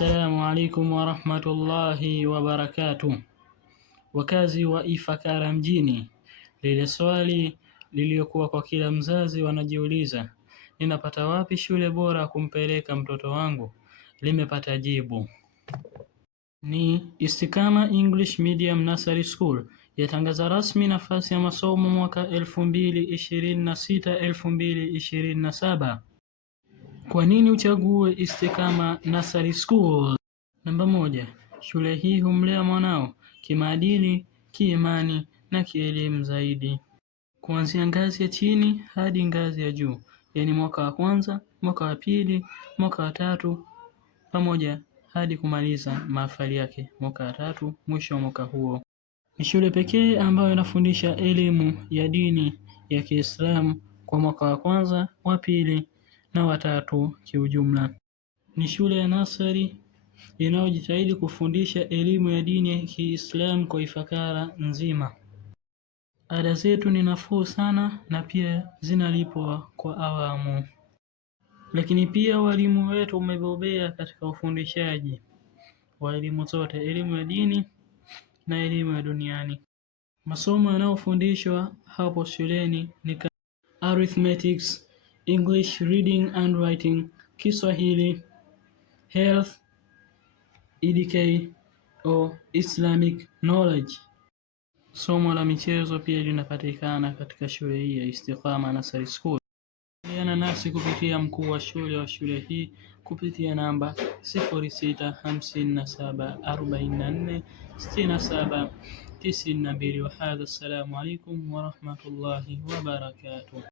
Assalamu alaikum warahmatullahi wabarakatuh. Wakazi wa Ifakara mjini, lile swali liliokuwa kwa kila mzazi wanajiuliza, ninapata wapi shule bora kumpeleka mtoto wangu, limepata jibu. Ni Istiqama English Medium Nursery School yatangaza rasmi nafasi ya masomo mwaka 2026-2027. Kwa nini uchague Istiqama Nursery School? Namba moja, shule hii humlea mwanao kimaadili, kiimani na kielimu zaidi, kuanzia ngazi ya chini hadi ngazi ya juu, yani mwaka wa kwanza, mwaka wa pili, mwaka wa tatu pamoja hadi kumaliza mahafali yake mwaka wa tatu, mwisho wa mwaka huo. Ni shule pekee ambayo inafundisha elimu ya dini ya Kiislamu kwa mwaka wa kwanza, wa pili na wa tatu kiujumla. Ni shule ya nasari inayojitahidi kufundisha elimu ya dini ya Kiislamu kwa Ifakara nzima. Ada zetu ni nafuu sana na pia zinalipwa kwa awamu. Lakini pia walimu wetu wamebobea katika ufundishaji wa elimu zote, elimu ya dini na elimu ya duniani. Masomo yanayofundishwa hapo shuleni ni arithmetics, English reading and writing, Kiswahili, health, EDK or Islamic knowledge. Somo la michezo pia linapatikana katika shule hii ya Istiqama Nursery School. Wasiliana nasi kupitia mkuu wa shule hii kupitia namba 0657446792. Wa hadha, assalamu alaikum wa rahmatullahi wa barakatuh.